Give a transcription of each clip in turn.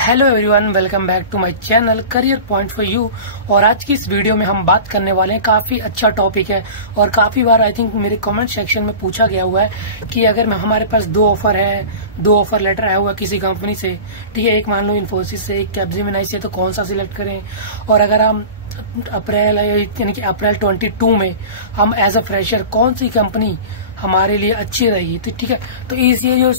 Hello everyone, welcome back to my channel career point for you. और आज की इस वीडियो में हम बात करने वाले हैं, काफी अच्छा टॉपिक है और काफी बार आई थिंक मेरे कमेंट सेक्शन में पूछा गया हुआ है कि अगर हमारे पास दो ऑफर लेटर आया हुआ है किसी कंपनी से, ठीक है, एक मान लो इन्फोसिस से, एक कैपजेमिनी से, तो कौन सा सिलेक्ट करें। और अगर हम अप्रैल यानी कि अप्रैल 22 में हम एज अ फ्रेशर कौन सी कंपनी हमारे लिए अच्छी रहेगी, तो ठीक है। तो ये जो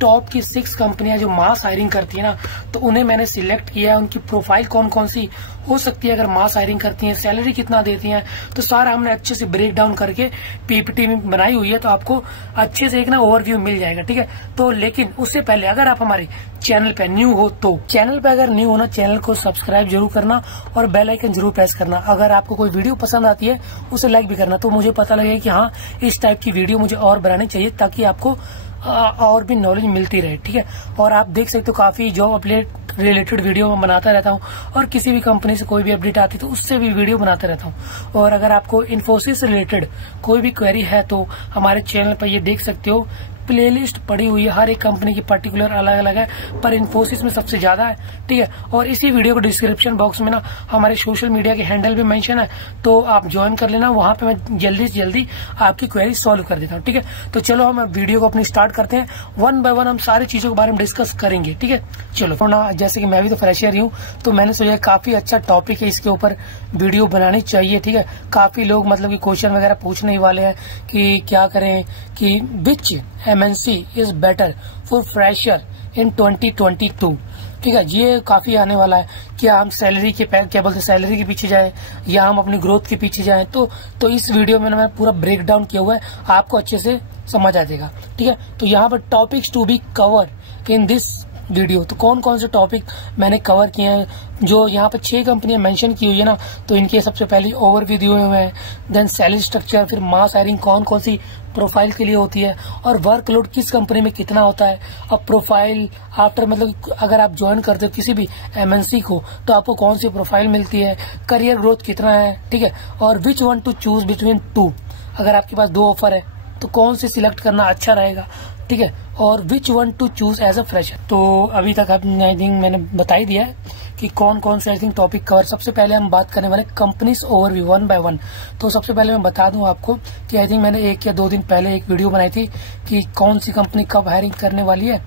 टॉप की 6 कंपनियां जो मास हायरिंग करती है ना, तो उन्हें मैंने सिलेक्ट किया है। उनकी प्रोफाइल कौन कौन सी हो सकती है अगर मास हायरिंग करती हैं, सैलरी कितना देती हैं, तो सारा हमने अच्छे से ब्रेक डाउन करके पीपीटी में बनाई हुई है, तो आपको अच्छे से एक ना ओवरव्यू मिल जाएगा, ठीक है। तो लेकिन उससे पहले अगर आप हमारे चैनल पे न्यू हो, तो चैनल पे अगर न्यू हो ना, चैनल को सब्सक्राइब जरूर करना और बेल आइकन जरूर प्रेस करना। अगर आपको कोई वीडियो पसंद आती है उसे लाइक भी करना, तो मुझे पता लगेगा कि हाँ, इस टाइप की वीडियो मुझे और बनानी चाहिए, ताकि आपको और भी नॉलेज मिलती रहे, ठीक है। और आप देख सकते हो काफी जॉब अपडेट रिलेटेड वीडियो मैं बनाता रहता हूँ, और किसी भी कंपनी से कोई भी अपडेट आती है तो उससे भी वीडियो बनाता रहता हूँ। और अगर आपको इन्फोसिस रिलेटेड कोई भी क्वेरी है तो हमारे चैनल पर ये देख सकते हो, प्लेलिस्ट पड़ी हुई है। हर एक कंपनी की पर्टिकुलर अलग अलग है, पर इन्फोसिस में सबसे ज्यादा है, ठीक है। और इसी वीडियो को डिस्क्रिप्शन बॉक्स में ना हमारे सोशल मीडिया के हैंडल भी मेंशन है, तो आप ज्वाइन कर लेना। वहां पे मैं जल्दी से जल्दी आपकी क्वेरी सॉल्व कर देता हूँ, ठीक है। तो चलो हम वीडियो को अपनी स्टार्ट करते हैं। वन बाय वन हम सारी चीजों के बारे में डिस्कस करेंगे, ठीक है। चलो थोड़ा, जैसे कि मैं भी तो फ्रेशर ही हूँ, तो मैंने सोचा काफी अच्छा टॉपिक है, इसके ऊपर वीडियो बनानी चाहिए, ठीक है। काफी लोग मतलब की क्वेश्चन वगैरह पूछने ही वाले हैं कि क्या करें, कि which MNC is better for fresher in 2022, ठीक है। ये काफी आने वाला है। क्या हम सैलरी के क्या बोलते हैं, सैलरी के पीछे जाए या हम अपनी ग्रोथ के पीछे जाएं, तो इस वीडियो में मैं पूरा ब्रेक डाउन किया हुआ है, आपको अच्छे से समझ आ जाएगा, ठीक है। तो यहाँ पर topics to be cover in this video, तो कौन कौन से टॉपिक मैंने कवर किए हैं, जो यहाँ पे 6 कंपनियां मेंशन की हुई है ना, तो इनके सबसे पहले ओवरव्यू दिए हुए हैं, देन सैलरी स्ट्रक्चर, फिर मास हायरिंग कौन कौन सी प्रोफाइल के लिए होती है, और वर्कलोड किस कंपनी में कितना होता है। अब प्रोफाइल आफ्टर मतलब अगर आप ज्वाइन करते हो किसी भी MNC को, तो आपको कौन सी प्रोफाइल मिलती है, करियर ग्रोथ कितना है, ठीक है। और which one to choose between 2, अगर आपके पास 2 ऑफर है तो कौन से सिलेक्ट करना अच्छा रहेगा, ठीक है। और which one to choose as a fresher. तो अभी तक आई थिंक मैंने बता ही दिया है कि कौन कौन से आई थिंक टॉपिक कवर। सबसे पहले हम बात करने वाले companies overview, one by one. तो सबसे पहले मैं बता दूं आपको कि आई थिंक मैंने 1 या 2 दिन पहले एक वीडियो बनाई थी कि कौन सी कंपनी कब हायरिंग करने वाली है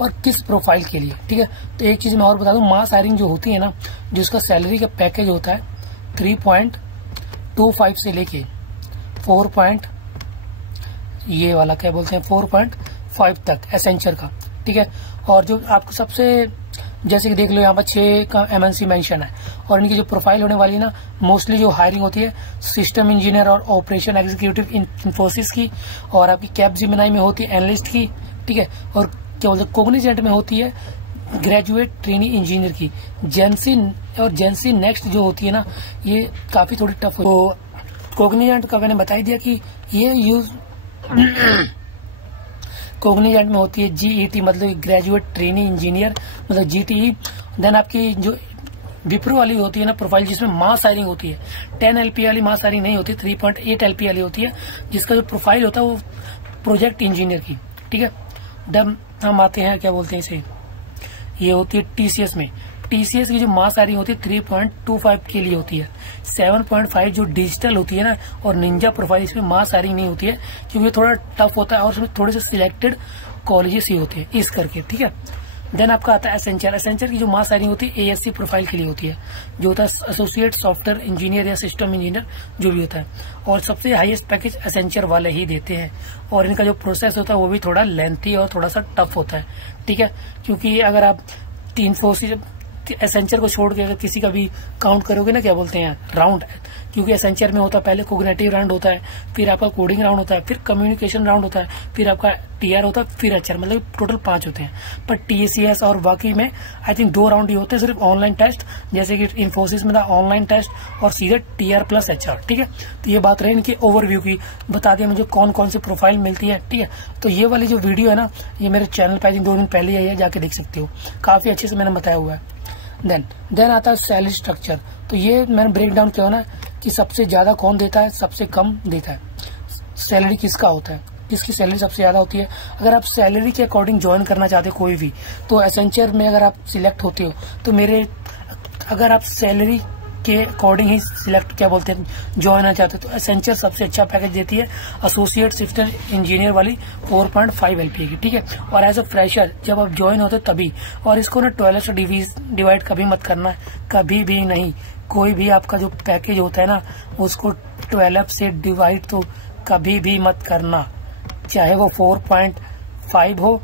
और किस प्रोफाइल के लिए, ठीक है। तो एक चीज मैं और बता दूं, मास हायरिंग जो होती है ना, जिसका सैलरी का पैकेज होता है 3.25 से लेके 4 ये वाला क्या बोलते हैं 4.5 तक एसेंचर का, ठीक है। और जो आपको सबसे, जैसे कि देख लो यहाँ पर 6 का MNC मेंशन है, और इनकी जो प्रोफाइल होने वाली है ना, मोस्टली जो हायरिंग होती है सिस्टम इंजीनियर और ऑपरेशन एग्जीक्यूटिव इन्फोसिस की, और आपकी कैपजेमिनी में होती है एनालिस्ट की, ठीक है। और क्या बोलते हैं कॉग्निजेंट में होती है ग्रेजुएट ट्रेनी इंजीनियर की। जेंसी नेक्स्ट जो होती है ना, ये काफी थोड़ी टफ हो। तो कॉग्निजेंट का मैंने बता दिया कि ये यूज कॉग्निजेंट में होती है GET, मतलब ग्रेजुएट ट्रेनी इंजीनियर, मतलब GTE। देन आपकी जो विप्रो वाली होती है ना प्रोफाइल, जिसमें मास हायरिंग होती है, 10 LP वाली मास हायरिंग नहीं होती, 3.8 LP वाली होती है, जिसका जो प्रोफाइल होता है वो प्रोजेक्ट इंजीनियर की, ठीक है। देन हम आते हैं क्या बोलते हैं इसे, ये होती है TCS में। TCS की जो मास हायरिंग होती है 3.25 के लिए होती है। 7.5 जो डिजिटल होती है ना, और निंजा प्रोफाइल, इसमें मास हायरिंग नहीं होती है, क्योंकि थोड़ा टफ होता है और उसमें थोड़े से सिलेक्टेड कॉलेजेस ही होते हैं इस करके, ठीक है। देन आपका आता है एसेंचर की जो मास हायरिंग होती है ASC प्रोफाइल के लिए होती है, जो होता है एसोसिएट सॉफ्टवेयर इंजीनियर या सिस्टम इंजीनियर जो भी होता है। और सबसे हाईएस्ट पैकेज एसेंचर वाले ही देते हैं, और इनका जो प्रोसेस होता है वो भी थोड़ा लेंथी और थोड़ा सा टफ होता है, ठीक है। क्योंकि अगर आप इन्फोसिस एसेंचर को छोड़ के अगर किसी का भी काउंट करोगे ना, क्या बोलते हैं राउंड, क्योंकि एसेंचर में होता है पहले कोग्निटिव राउंड होता है, फिर आपका कोडिंग राउंड होता है, फिर कम्युनिकेशन राउंड होता है, फिर आपका TR होता है, फिर HR, मतलब टोटल 5 होते हैं। पर TCS और बाकी में आई थिंक 2 राउंड ही होते हैं, सिर्फ ऑनलाइन टेस्ट, जैसे कि इन्फोसिस में था ऑनलाइन टेस्ट और सीधे TR प्लस HR, ठीक है। तो ये बात रही इनकी ओवरव्यू की, बता दिया मुझे कौन कौन सी प्रोफाइल मिलती है, ठीक है। तो ये वाली जो वीडियो है ना, ये मेरे चैनल पर 2 दिन पहले आई है, जाके देख सकते हो, काफी अच्छे से मैंने बताया हुआ है। देन आता है सैलरी स्ट्रक्चर। तो ये मैंने ब्रेक डाउन किया ना कि सबसे ज्यादा कौन देता है, सबसे कम देता है, सैलरी किसका होता है, जिसकी सैलरी सबसे ज्यादा होती है। अगर आप सैलरी के अकॉर्डिंग ज्वाइन करना चाहते हो कोई भी, तो एसेंचर में अगर आप सिलेक्ट होते हो तो अगर आप सैलरी के अकॉर्डिंग ही सिलेक्ट ज्वाइन होना चाहते हो तो एसेंचर सबसे अच्छा पैकेज देती है एसोसिएट सिस्टम इंजीनियर वाली 4.5 LPA की, ठीक है। और एज अ फ्रेशर जब आप ज्वाइन होते हो तभी, और इसको ना 12 से डिवाइड कभी मत करना, कभी भी नहीं। कोई भी आपका जो पैकेज होता है ना उसको 12 से डिवाइड तो कभी भी मत करना, चाहे वो 4.5 हो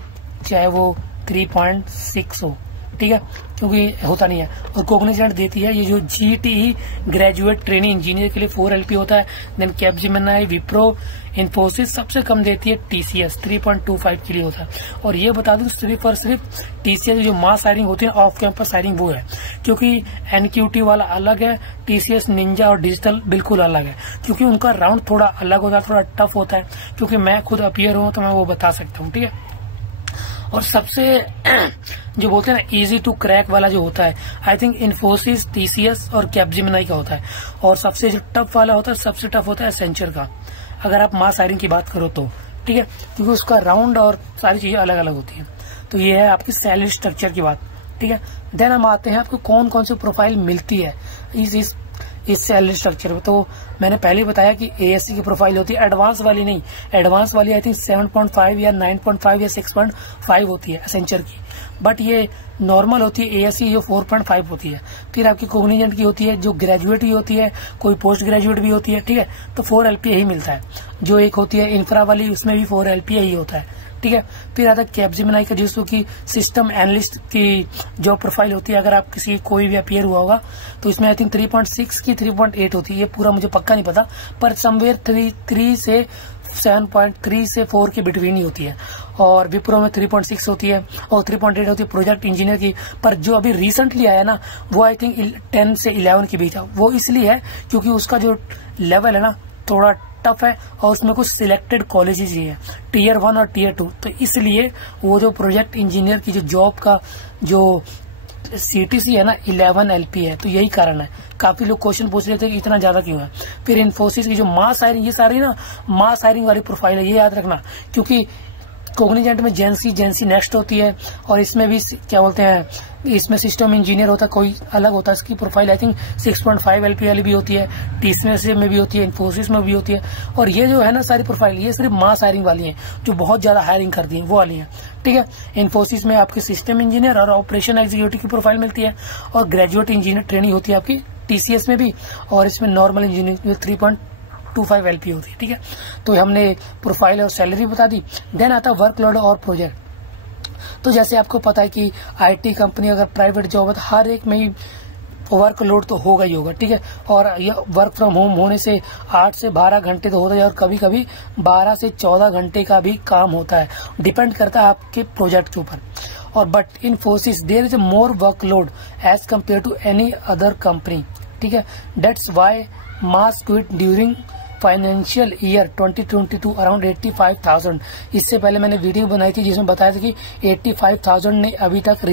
चाहे वो 3.6 हो, ठीक है, क्योंकि होता नहीं है। और कोग्निजेंट देती है ये जो GTE ग्रेजुएट ट्रेनिंग इंजीनियर के लिए 4 LP होता है। देन कैपजेमिनी, विप्रो, इन्फोसिस सबसे कम देती है TCS 3.25 के लिए होता है। और ये बता दूं सिर्फ और सिर्फ TCS जो मास हायरिंग होती है ऑफ कैंपस हायरिंग वो है, क्योंकि NQT वाला अलग है, TCS निंजा और डिजिटल बिल्कुल अलग है, क्योंकि उनका राउंड थोड़ा अलग होता है, थोड़ा टफ होता है। क्योंकि मैं खुद अपीयर हूँ तो मैं वो बता सकता हूँ, ठीक है। और सबसे जो बोलते हैं ना इजी टू क्रैक वाला जो होता है, आई थिंक इन्फोसिस, TCS और कैपजेमिनी का होता है। और सबसे जो टफ वाला होता है, सबसे टफ होता है एसेंचर का, अगर आप मास हायरिंग की बात करो तो, ठीक है, क्योंकि उसका राउंड और सारी चीजें अलग अलग होती है। तो ये है आपकी सैलरी स्ट्रक्चर की बात, ठीक है। देन हम आते हैं आपको कौन कौन सी प्रोफाइल मिलती है इस सैलरी स्ट्रक्चर में। तो मैंने पहले ही बताया कि ASC की प्रोफाइल होती है, एडवांस वाली नहीं। एडवांस वाली आई थिंक 7.5 या 9.5 या 6.5 होती है एसेंचर की, बट ये नॉर्मल होती है ASC जो 4.5 होती है। फिर आपकी कोग्निजेंट की होती है जो ग्रेजुएट ही होती है, कोई पोस्ट ग्रेजुएट भी होती है, ठीक है, तो 4 LPA ही मिलता है। जो एक होती है इंफ्रा वाली उसमें भी 4 LPA ही होता है, ठीक है। फिर आता है कैपजेमिनी का जिसको की सिस्टम एनालिस्ट की जो प्रोफाइल होती है, अगर आप कोई भी अपीयर हुआ होगा तो इसमें आई थिंक 3.6 की 3.8 होती है, ये पूरा मुझे पक्का नहीं पता, पर समवेयर 3 से 7.3 से 4 के बिटवीन ही होती है। और विप्रो में 3.6 होती है और 3.8 होती है प्रोजेक्ट इंजीनियर की। पर जो अभी रिसेंटली आया ना वो आई थिंक 10 से 11 के बीच है। वो इसलिए है क्योंकि उसका जो लेवल है ना थोड़ा टफ है और उसमें कुछ सिलेक्टेड कॉलेजेस ही है, Tier 1 और Tier 2, तो इसलिए वो जो प्रोजेक्ट इंजीनियर की जो जॉब का जो CTC है ना 11 LP है, तो यही कारण है। काफी लोग क्वेश्चन पूछ रहे थे कि इतना ज्यादा क्यों है। फिर इन्फोसिस की जो मास हायरिंग, ये सारी ना मास हायरिंग वाली प्रोफाइल है, ये याद रखना, क्योंकि कोग्निजेंट में जेंसी नेक्स्ट होती है और इसमें भी इसमें सिस्टम इंजीनियर होता है, कोई अलग होता है। इसकी प्रोफाइल आई थिंक 6.5 LP वाली भी होती है, TCS में भी होती है, इन्फोसिस में भी होती है। और ये जो है ना सारी प्रोफाइल ये सिर्फ मास हायरिंग वाली है, जो बहुत ज्यादा हायरिंग करती है वो वाली है, ठीक है। इन्फोसिस में आपकी सिस्टम इंजीनियर और ऑपरेशन एग्जीक्यूटिव की प्रोफाइल मिलती है और ग्रेजुएट इंजीनियर ट्रेनिंग होती है आपकी TCS में भी, और इसमें नॉर्मल इंजीनियर 3.25 LP होती है, ठीक है। तो हमने प्रोफाइल और सैलरी बता दी। देन आता वर्कलोड और प्रोजेक्ट। तो जैसे आपको पता है कि IT कंपनी अगर प्राइवेट जॉब है तो हर एक में ही वर्कलोड तो होगा ही होगा, ठीक है। और ये वर्क फ्रॉम होम होने से 8 से 12 घंटे तो होता है और कभी कभी 12 से 14 घंटे का भी काम होता है, डिपेंड करता है आपके प्रोजेक्ट के ऊपर। और but Infosys there is more workload as compare to any other company, ठीक है। That's why mass quit during financial year 2022 around 85,000। इससे पहले मैंने वीडियो बनाई थी जिसमें बताया था कि 85,000 ने अभी तक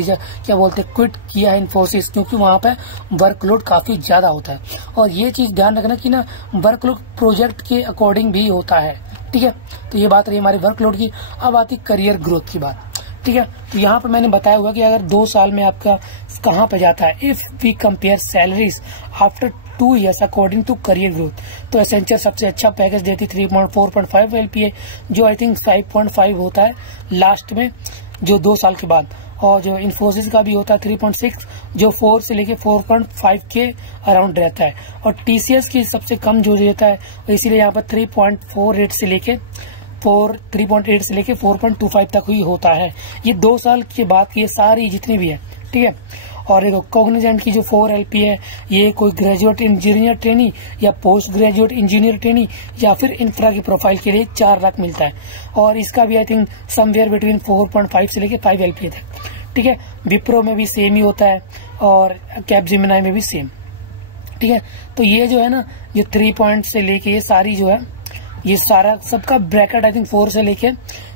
क्विट किया है इन्फोसिस, क्योंकि वहां पे वर्कलोड काफी ज्यादा होता है। और ये चीज ध्यान रखना कि ना वर्कलोड प्रोजेक्ट के अकॉर्डिंग भी होता है, ठीक है। तो ये बात रही हमारी वर्कलोड की। अब आती करियर ग्रोथ की बात, ठीक है। तो यहाँ पे मैंने बताया हुआ कि अगर 2 साल में आपका कहाँ पे जाता है, if we compare salaries after 2 years according to career growth, तो एसेंचर सबसे अच्छा पैकेज देती 4.5 LPA, जो आई थिंक 5.5 होता है लास्ट में जो 2 साल के बाद। और जो इन्फोसिस का भी होता है 3.6, जो 4 से लेके 4.5 के अराउंड रहता है। और TCS की सबसे कम जो रहता है, इसीलिए यहाँ पर 3.48 से लेके 3.8 से लेके 4.25 तक ही होता है। ये 2 साल के बाद की ये सारी जितनी भी है, ठीक है। और एक कोग्निजेंट की जो 4 LP है, ये कोई ग्रेजुएट इंजीनियर ट्रेनी या पोस्ट ग्रेजुएट इंजीनियर ट्रेनी या फिर इंफ्रा की प्रोफाइल के लिए 4 लाख मिलता है। और इसका भी आई थिंक समवेयर बिटवीन 4.5 से लेके 5 LPA तक, ठीक है। विप्रो में भी सेम ही होता है और कैपजेमिनी में भी सेम, ठीक है। तो ये जो है ना, ये 3 पॉइंट से लेके ये सारी जो है, ये सारा सबका ब्रैकेट आई थिंक 4 से लेके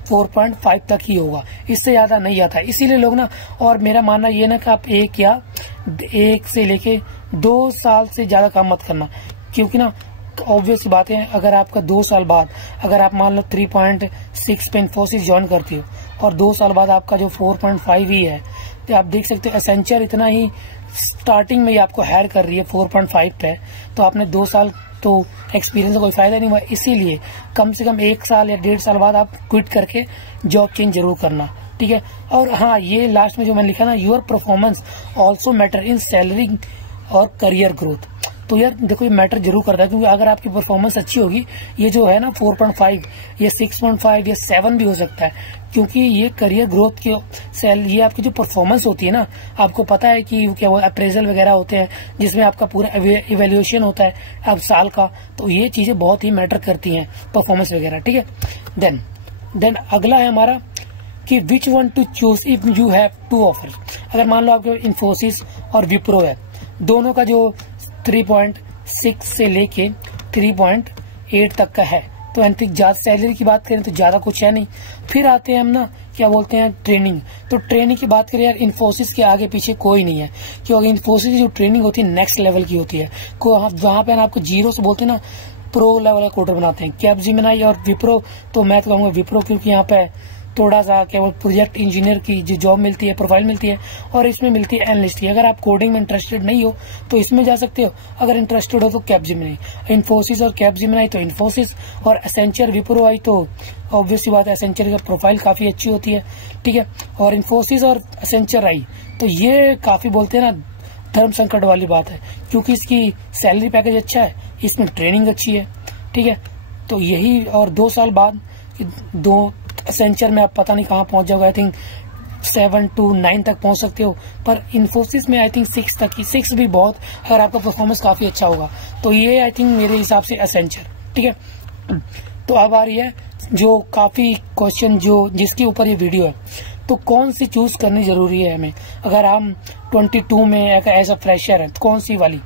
4.5 तक ही होगा, इससे ज्यादा नहीं आता है। इसीलिए लोग ना, और मेरा मानना ये ना कि आप 1 से लेके 2 साल से ज्यादा काम मत करना, क्योंकि ना ऑब्वियस बात है, अगर आपका 2 साल बाद अगर आप मान लो 3.6 पे इन्फोसिस ज्वाइन करती हो और 2 साल बाद आपका जो 4.5 ही है, तो आप देख सकते हो एसेंचर इतना ही स्टार्टिंग में ही आपको हायर कर रही है 4.5 पे, तो आपने 2 साल तो एक्सपीरियंस का कोई फायदा नहीं हुआ। इसीलिए कम से कम 1 साल या 1.5 साल बाद आप क्विट करके जॉब चेंज जरूर करना, ठीक है। और हाँ, ये लास्ट में जो मैंने लिखा ना, your performance also matter in salary और करियर ग्रोथ। तो यार देखो, ये मैटर जरूर करता है, क्योंकि अगर आपकी परफॉर्मेंस अच्छी होगी, ये जो है ना 4.5 ये 6.5 या 7 भी हो सकता है, क्योंकि ये करियर ग्रोथ की ये आपकी जो परफॉर्मेंस होती है ना, आपको पता है कि क्या वो अप्रेजल वगैरह होते हैं जिसमें आपका पूरा इवेल्युएशन होता है अब साल का, तो ये चीजें बहुत ही मैटर करती हैं परफॉर्मेंस वगैरह, ठीक है। देन अगला है हमारा कि विच one to choose if you have 2 offer. अगर मान लो आपके इन्फोसिस और विप्रो है, दोनों का जो 3.6 से लेके 3.8 तक का है, तो ज्यादा सैलरी की बात करें तो ज्यादा कुछ है नहीं। फिर आते हैं हम ना, क्या बोलते हैं, ट्रेनिंग। तो ट्रेनिंग की बात करें यार, इन्फोसिस के आगे पीछे कोई नहीं है, क्योंकि इन्फोसिस की जो ट्रेनिंग होती है नेक्स्ट लेवल की होती है। वहां पे आपको जीरो से बोलते हैं ना, प्रो लेवल का कोडर बनाते हैं। कैपजेमिनी और विप्रो, तो मैं तो कहूंगा विप्रो, क्योंकि यहाँ पे थोड़ा सा केवल प्रोजेक्ट इंजीनियर की जो जॉब मिलती है, प्रोफाइल मिलती है, और इसमें मिलती है एनालिस्ट की। अगर आप कोडिंग में इंटरेस्टेड नहीं हो तो इसमें जा सकते हो, अगर इंटरेस्टेड हो तो कैपजेमिनी। इन्फोसिस और कैपजेमिनी तो इन्फोसिस, और एसेंचर विप्रो आई तो ऑब्वियसली बात है, एसेंचर का प्रोफाइल काफी अच्छी होती है, ठीक है। और इन्फोसिस और एसेंचर आई तो ये काफी बोलते हैं ना धर्म संकट वाली बात है, क्योंकि इसकी सैलरी पैकेज अच्छा है, इसमें ट्रेनिंग अच्छी है, ठीक है। तो यही, और 2 साल बाद एसेंचर में आप पता नहीं कहाँ पहुंच जाओगे, आई थिंक 7 to 9 तक पहुंच सकते हो, पर इन्फोसिस में आई थिंक 6 तक की, 6 भी बहुत, अगर आपका परफॉर्मेंस काफी अच्छा होगा। तो ये आई थिंक मेरे हिसाब से एसेंचर, ठीक है। तो अब आ रही है जो काफी क्वेश्चन जो जिसके ऊपर ये वीडियो है, तो कौन सी चूज करनी जरूरी है हमें, अगर हम 22 में एज अ फ्रेशर है तो कौन सी वाली,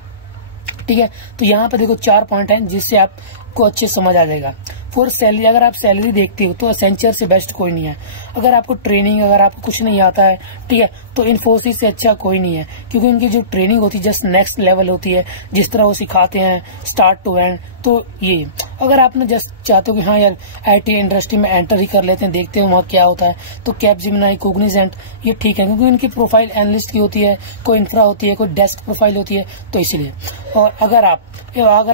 ठीक है। तो यहाँ पे देखो 4 पॉइंट हैं जिससे आपको अच्छे समझ आ जाएगा। फॉर सैलरी, अगर आप सैलरी देखते हो तो एसेंचर से बेस्ट कोई नहीं है। अगर आपको ट्रेनिंग, अगर आपको कुछ नहीं आता है, ठीक है, तो इन्फोसिस से अच्छा कोई नहीं है, क्योंकि उनकी जो ट्रेनिंग होती है जस्ट नेक्स्ट लेवल होती है, जिस तरह वो सिखाते हैं स्टार्ट टू एंड। तो ये अगर आपने जस्ट चाहते हो कि हाँ यार आईटी इंडस्ट्री में एंटर ही कर लेते हैं, देखते हैं वहाँ क्या होता है, तो कैपजेमिनी, कोग्निजेंट ये ठीक है, क्योंकि उनकी प्रोफाइल एनालिस्ट की होती है, कोई इंफ्रा होती है, कोई डेस्क प्रोफाइल होती है, तो इसलिए। और अगर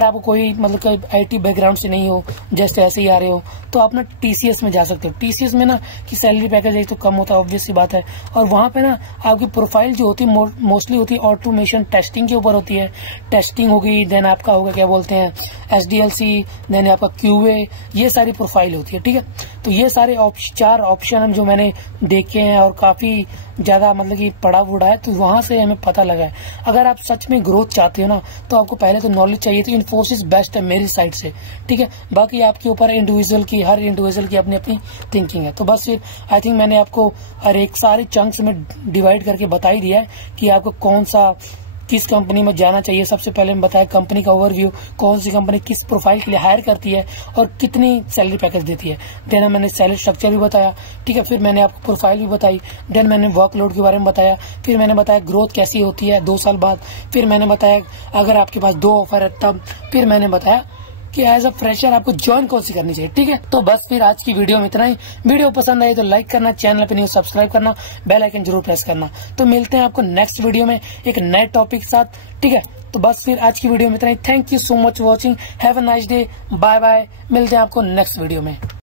आपको कोई मतलब कोई आईटी बैकग्राउंड से नहीं हो, जैसे ऐसे ही आ रहे हो, तो आप ना टीसीएस में जा सकते हो। टीसीएस में ना कि सैलरी पैकेज एक तो कम होता है, ऑब्वियस सी बात है, और वहां पे ना आपकी प्रोफाइल जो होती है मोस्टली होती है ऑटोमेशन टेस्टिंग के ऊपर होती है। टेस्टिंग होगी, देन आपका होगा क्या बोलते हैं एसडीएलसी, देन आपका क्यूए, ये सारी प्रोफाइल होती है, ठीक है। तो ये सारे 4 ऑप्शन जो मैंने देखे हैं और काफी ज्यादा मतलब कि पढ़ा वुड़ा है, तो वहां से हमें पता लगा है। अगर आप सच में ग्रोथ चाहते हो ना, तो आपको पहले तो नॉलेज चाहिए, तो इन्फोसिस बेस्ट है मेरी साइड से, ठीक है। बाकी आपके ऊपर हर इंडिविजुअल की अपनी अपनी थिंकिंग है। तो बस फिर आई थिंक मैंने आपको हर एक सारे चंक्स में डिवाइड करके बता ही दिया है कि आपको कौन सा किस कंपनी में जाना चाहिए। सबसे पहले मैं बताया कंपनी का ओवरव्यू, कौन सी कंपनी किस प्रोफाइल के लिए हायर करती है और कितनी सैलरी पैकेज देती है। देन मैंने सैलरी स्ट्रक्चर भी बताया, ठीक है। फिर मैंने आपको प्रोफाइल भी बताई, देन मैंने वर्कलोड के बारे में बताया, फिर मैंने बताया ग्रोथ कैसी होती है 2 साल बाद, फिर मैंने बताया अगर आपके पास 2 ऑफर है तब, फिर मैंने बताया कि एज अ फ्रेशर आपको ज्वाइन कौन सी करनी चाहिए, ठीक है। तो बस फिर आज की वीडियो में इतना ही। वीडियो पसंद आई तो लाइक करना, चैनल पे न्यू सब्सक्राइब करना, बेल आइकन जरूर प्रेस करना। तो मिलते हैं आपको नेक्स्ट वीडियो में एक नए टॉपिक के साथ, ठीक है। तो बस फिर आज की वीडियो में इतना ही। Thank you so much watching, have a nice day, bye bye. मिलते हैं आपको नेक्स्ट वीडियो में।